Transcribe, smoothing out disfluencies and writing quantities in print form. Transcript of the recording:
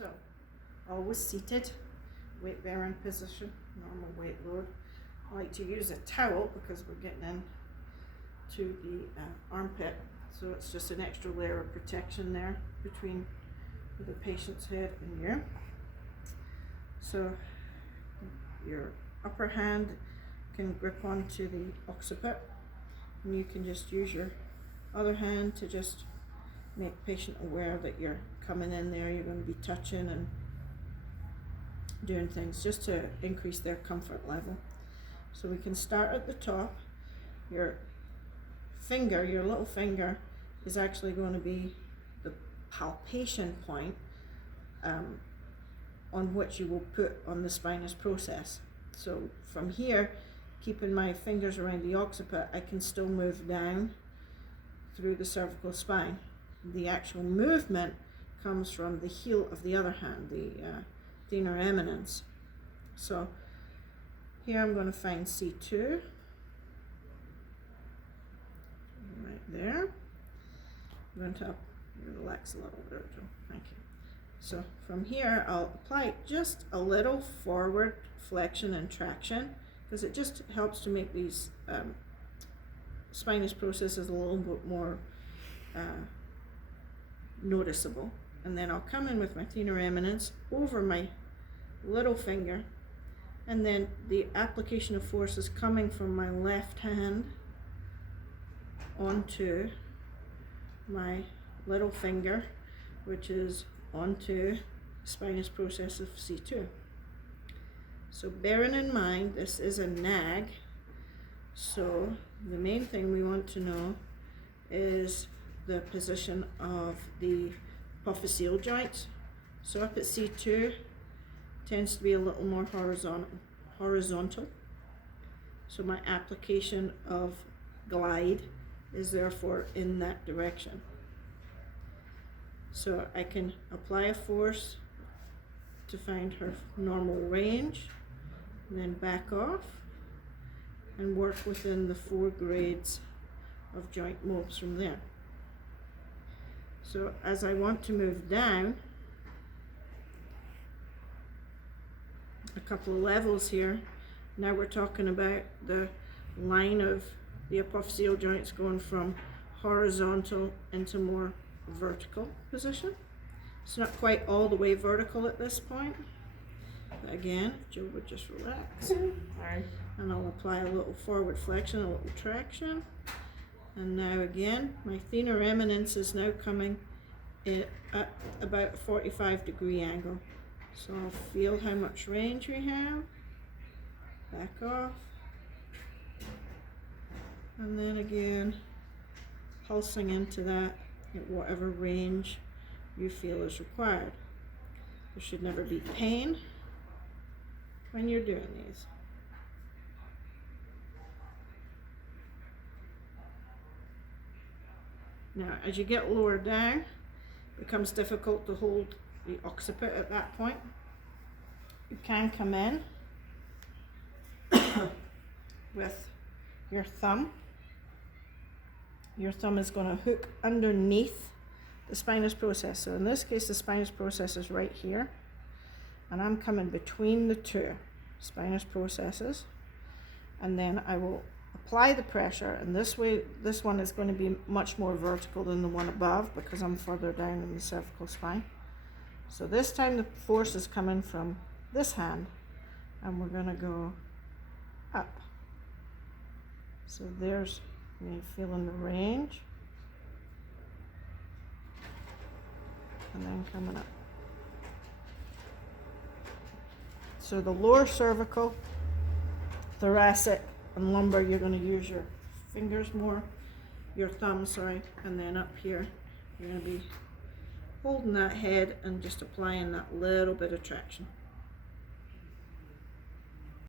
So, always seated, weight bearing position, normal weight load. I like to use a towel because we're getting in to the armpit, so it's just an extra layer of protection there between the patient's head and you. So your upper hand can grip onto the occiput, and you can just use your other hand to just make the patient aware that you're coming in there. You're going to be touching and doing things just to increase their comfort level. So we can start at the top. Your finger, your little finger, is actually going to be the palpation point on which you will put on the spinous process. So from here, keeping my fingers around the occiput, I can still move down through the cervical spine. The actual movement comes from the heel of the other hand, the thenar eminence. So here I'm going to find C2, right there. I'm going to relax a little bit, thank you. So from here I'll apply just a little forward flexion and traction, because it just helps to make these spinous processes a little bit more noticeable. And then I'll come in with my thenar eminence over my little finger, and then the application of force is coming from my left hand onto my little finger, which is onto spinous process of C2. So bearing in mind this is a nag, so the main thing we want to know is the position of the apophyseal joints. So up at C2 tends to be a little more horizontal. So my application of glide is therefore in that direction. So I can apply a force to find her normal range, and then back off and work within the 4 grades of joint mobs from there. So as I want to move down a couple of levels here, now we're talking about the line of the apophyseal joints going from horizontal into more vertical position. It's not quite all the way vertical at this point, but again, if Jill would just relax. And I'll apply a little forward flexion, a little traction. And now again, my thenar eminence is now coming in at about a 45-degree angle. So I'll feel how much range we have. Back off. And then again, pulsing into that at whatever range you feel is required. There should never be pain when you're doing these. Now, as you get lower down, it becomes difficult to hold the occiput at that point. You can come in with your thumb. Your thumb is going to hook underneath the spinous process. So in this case, the spinous process is right here, and I'm coming between the 2 spinous processes, and then I will apply the pressure, and this way, this one is going to be much more vertical than the one above because I'm further down in the cervical spine. So this time the force is coming from this hand, and we're going to go up. So there's me feeling the range, and then coming up. So the lower cervical, thoracic, and lumbar, you're going to use your fingers more, your thumb, sorry, and then up here, you're going to be holding that head and just applying that little bit of traction.